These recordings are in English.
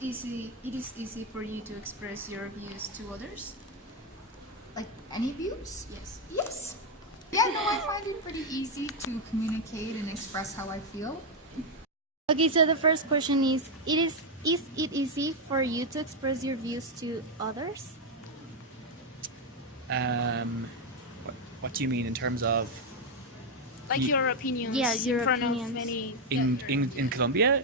It is easy for you to express your views to others. Like any views? Yes. Yes. Yeah, no, I find it pretty easy to communicate and express how I feel. Okay, so the first question is it easy for you to express your views to others? What do you mean in terms of Like your opinions Yeah, your in front opinions. of many... in Colombia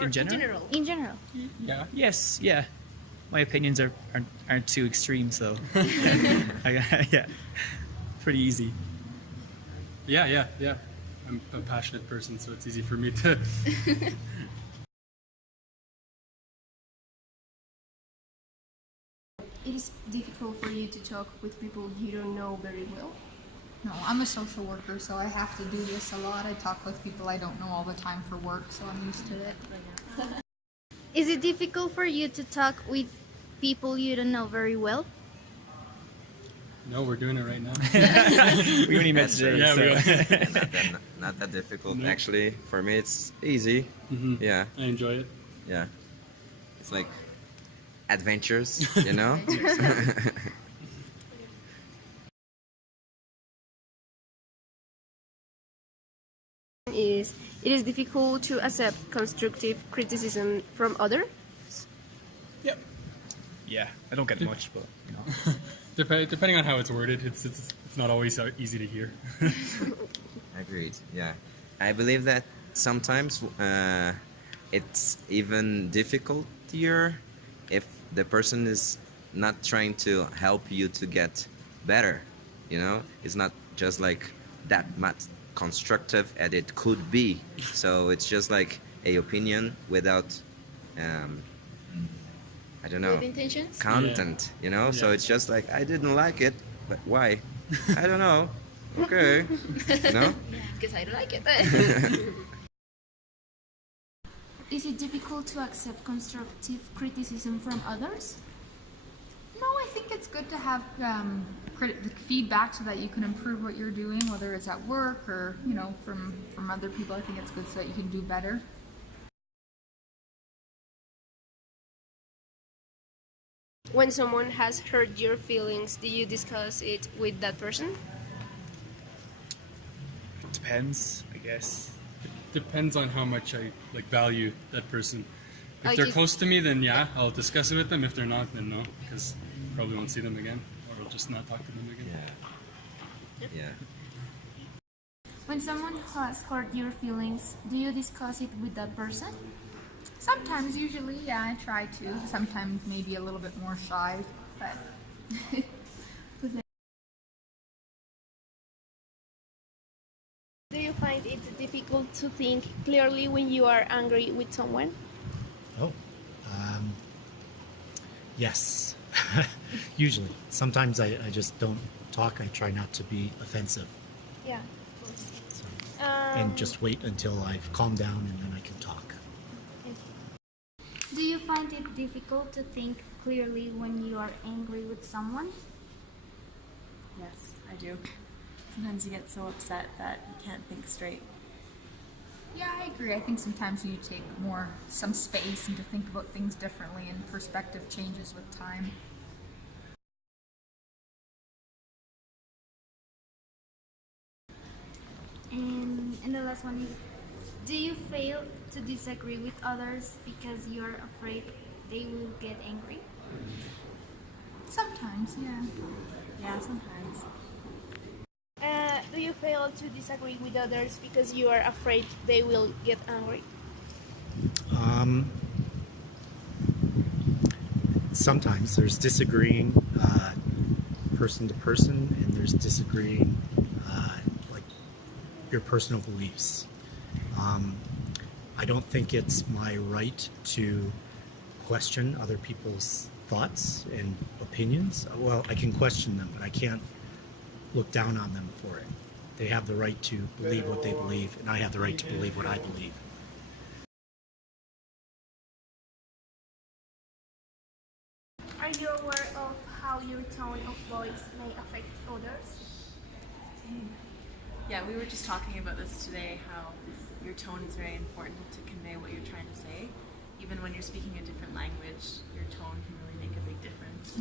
or in general? In general. Yeah. Yes. Yeah. My opinions aren't too extreme, so yeah, pretty easy. Yeah. I'm a passionate person, so it's easy for me to. It is difficult for you to talk with people you don't know very well. No, I'm a social worker, so I have to do this a lot. I talk with people I don't know all the time for work, so I'm used to it. Is it difficult for you to talk with people you don't know very well? No, we're doing it right now. We only met today. Yeah, so. we are. Not that difficult, No. actually. For me, it's easy. Yeah, I enjoy it. yeah. It's like adventures, you know? Is it is difficult to accept constructive criticism from others? Yep. Yeah, I don't get much, but you know. Depending on how it's worded, it's not always so easy to hear. Agreed, yeah. I believe that sometimes it's even difficultier if the person is not trying to help you to get better, you know? It's not just like that much constructive as it could be. So it's just like a opinion without, I don't know, With intentions? content, you know? So Yeah. it's just like, I didn't like it, but why? I don't know. Okay. No? Because I don't like it. Is it difficult to accept constructive criticism from others? No, I think it's good to have feedback so that you can improve what you're doing, whether it's at work or, you know, from other people. I think it's good so that you can do better. When someone has hurt your feelings, do you discuss it with that person? Depends, I guess. Depends on how much I like value that person. If Like they're you- close to me, then yeah, I'll discuss it with them. If they're not, then no, because probably won't see them again, or I'll just not talk to them again. Yeah. When someone has hurt your feelings, do you discuss it with that person? Sometimes, usually, yeah, I try to. Sometimes maybe a little bit more shy, but Do you find it difficult to think clearly when you are angry with someone? Oh, yes. Usually. Sometimes I just don't talk. I try not to be offensive. Yeah. So, and just wait until I've calmed down and then I can talk. Do you find it difficult to think clearly when you are angry with someone? Yes, I do. Sometimes you get so upset that you can't think straight. yeah, I agree. I think sometimes you take some space and to think about things differently, and perspective changes with time. And the last one is, do you fail to disagree with others because you're afraid they will get angry? Sometimes, yeah. Yeah, sometimes. Do you fail to disagree with others because you are afraid they will get angry? Sometimes there's disagreeing person to person, and there's disagreeing like your personal beliefs. I don't think it's my right to question other people's thoughts and opinions. Well, I can question them, but I can't look down on them for it. They have the right to believe what they believe, and I have the right to believe what I believe. Are you aware of how your tone of voice may affect others? Yeah, we were just talking about this today, how your tone is very important to convey what you're trying to say. even when you're speaking a different language, your tone can really make a big difference.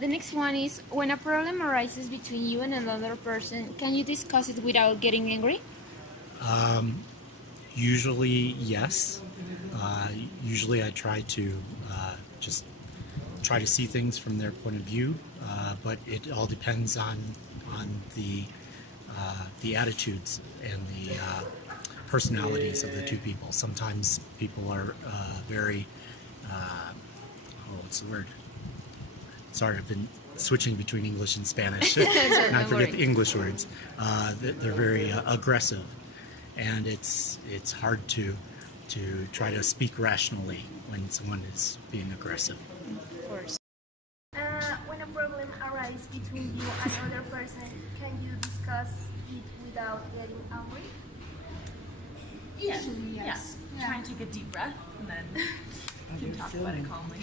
The next one is when a problem arises between you and another person, can you discuss it without getting angry? Usually, yes. Usually, I try to just try to see things from their point of view, but it all depends on the attitudes and the personalities of the two people. Sometimes people are very what's the word? Sorry, I've been switching between English and Spanish, and I forget the English words. They're very aggressive, and it's hard to try to speak rationally when someone is being aggressive. Of course. When a problem arises between you and another person, can you discuss it without getting angry? Yes. Usually, yes. Yeah. Try and take a deep breath and then you can talk about it calmly.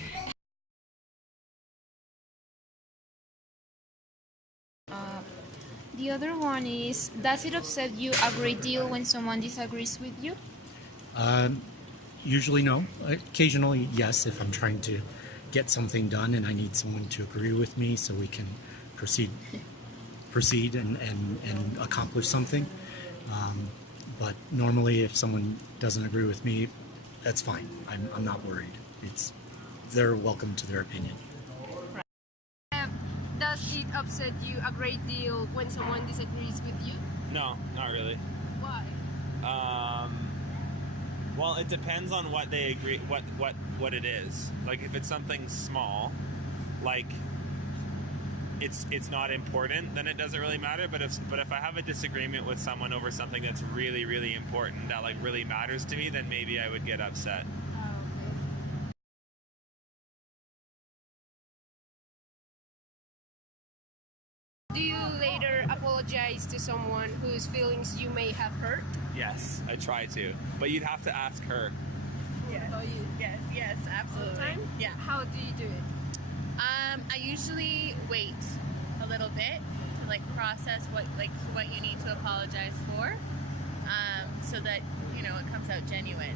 The other one is, does it upset you a great deal when someone disagrees with you? Usually no. Occasionally yes, if I'm trying to get something done and I need someone to agree with me so we can proceed and accomplish something. But normally if someone doesn't agree with me, that's fine. I'm not worried. They're welcome to their opinion. Does it upset you a great deal when someone disagrees with you? No, not really. Why? Well, it depends on what they agree, what it is. Like if it's something small, like it's not important, then it doesn't really matter. But if I have a disagreement with someone over something that's really, really important, that like really matters to me, then maybe I would get upset. Do you later apologize to someone whose feelings you may have hurt? Yes, I try to, but you'd have to ask her. Yes. Oh, you? Yes, absolutely. Time? Yeah. How do you do it? I usually wait a little bit to like process what you need to apologize for, so that it comes out genuine.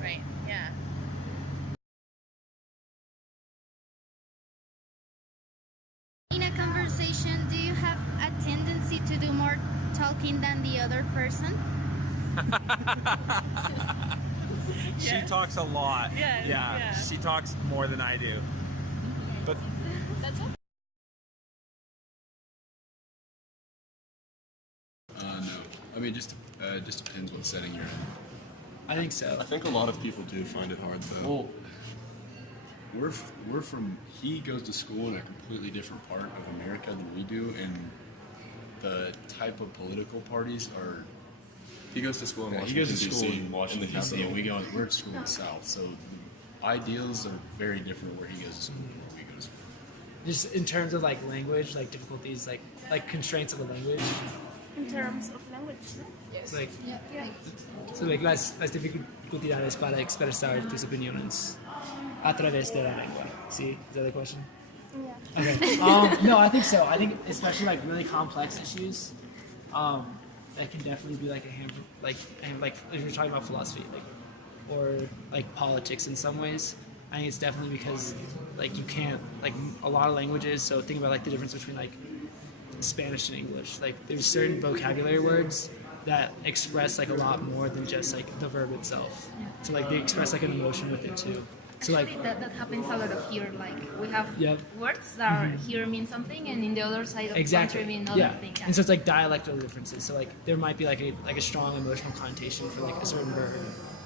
Right? Yeah. In a conversation, do you have a tendency to do more talking than the other person? She talks a lot. Yeah. She talks more than I do. But That's okay. No. I mean, just depends what setting you're in. I think so. I think a lot of people do find it hard though. Well, we're from. He goes to school in a completely different part of America than we do, and the type of political parties are. He goes to school in He Washington, goes to school D.C., in Washington in the D.C. and capital. we're at school in the South, so the ideals are very different where he goes to school and where we go to school. Just in terms of like language, like difficulties, like constraints of a language. In terms of language. It's like so like las dificultades para expresar tus opiniones a través de la lengua. See, is that the question? Yeah. Okay. No, I think so. I think especially like really complex issues, that can definitely be like a hamper, like if you're talking about philosophy, like or like politics in some ways. I think it's definitely because like you can't like a lot of languages. So think about like the difference between like Spanish and English. Like there's certain vocabulary words that express like a lot more than just like the verb itself. So like they express like an emotion with it too. So like Actually, that happens a lot of here. Like we have Yep. words that are here mean something, and in the other side of the exactly, country mean other yeah. thing. And so it's like dialectal differences. So like there might be like a strong emotional connotation for like a certain verb,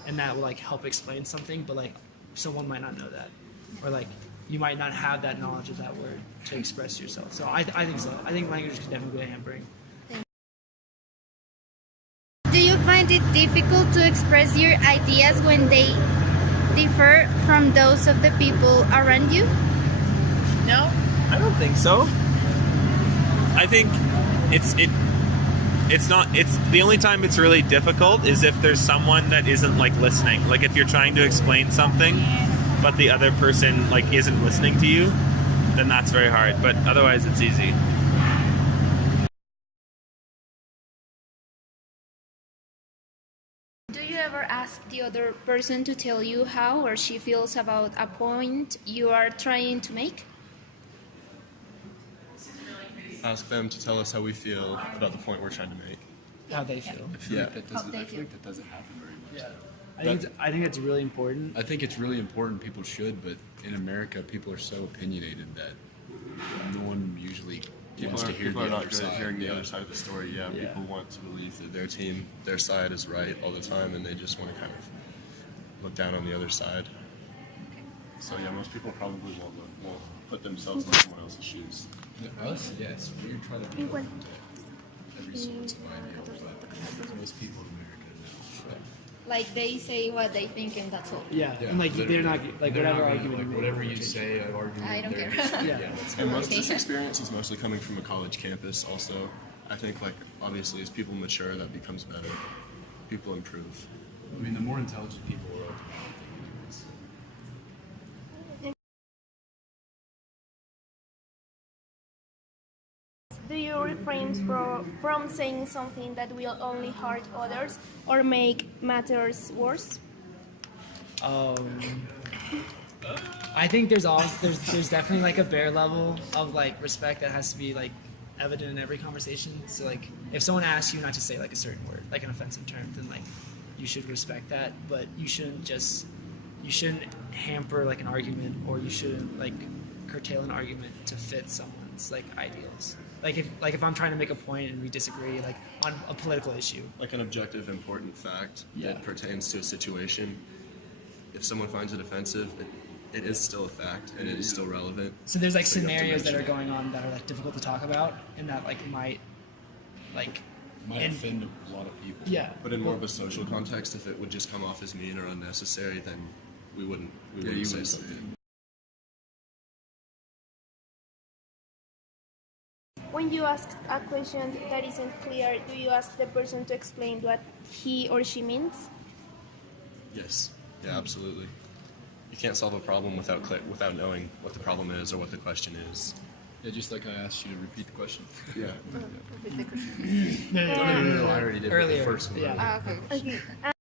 and that will like help explain something. But like someone might not know that, or like you might not have that knowledge of that word to express yourself. So I think so. I think language can definitely be a hampering. Do you find it difficult to express your ideas when they differ from those of the people around you? No. I don't think so. I think it's the only time it's really difficult is if there's someone that isn't like listening. Like if you're trying to explain something but the other person like isn't listening to you, then that's very hard. But otherwise it's easy. ask the other person to tell you how or she feels about a point you are trying to make? Ask them to tell us how we feel about the point we're trying to make. How they feel. I feel Yeah. like that doesn't. I feel like that doesn't happen very much. Yeah. I think it's really important. I think it's really important. People should, but in America, people are so opinionated that no one usually wants to hear people the are not other good side. at hearing the Yeah. other side of the story. Yeah, Yeah. people want to believe that their team, their side is right all the time, and they just want to kind of look down on the other side. So yeah, most people probably won't put themselves in someone else's shoes. Us, yes, we're trying to be Igual. open to every source of idea, but most people in America know. Like they say what they think and that's all. Yeah, Yeah, and like literally. they're not like They're whatever not gonna, argument. like, you whatever make, you change. say, an argument. I don't they're care. just- Yeah. that's And fine. most of this experience is mostly coming from a college campus also. I think like obviously as people mature that becomes better. People improve. I mean, the more intelligent people are open to anything, anyways. Do you refrain from saying something that will only hurt others or make matters worse? I think there's definitely like a bare level of like respect that has to be like evident in every conversation. So like if someone asks you not to say like a certain word, like an offensive term, then like you should respect that, but you shouldn't hamper like an argument, or you shouldn't like curtail an argument to fit someone's like ideals. Like if I'm trying to make a point and we disagree like on a political issue. Like an objective important fact Yeah. that pertains to a situation. If someone finds it offensive, it is still a fact and it is still relevant. So there's like So you have to scenarios that are mention it. going on that are like difficult to talk about and that like might like Might offend a lot of people. yeah. But in more of a social context, if it would just come off as mean or unnecessary, then we wouldn't you say wouldn't say something. When you ask a question that isn't clear, do you ask the person to explain what he or she means? Yes. Yeah, absolutely. You can't solve a problem without knowing what the problem is or what the question is. Yeah, just like I asked you to repeat the question. Yeah. No, I already did with Earlier, the first one. yeah. Ah, okay. Okay.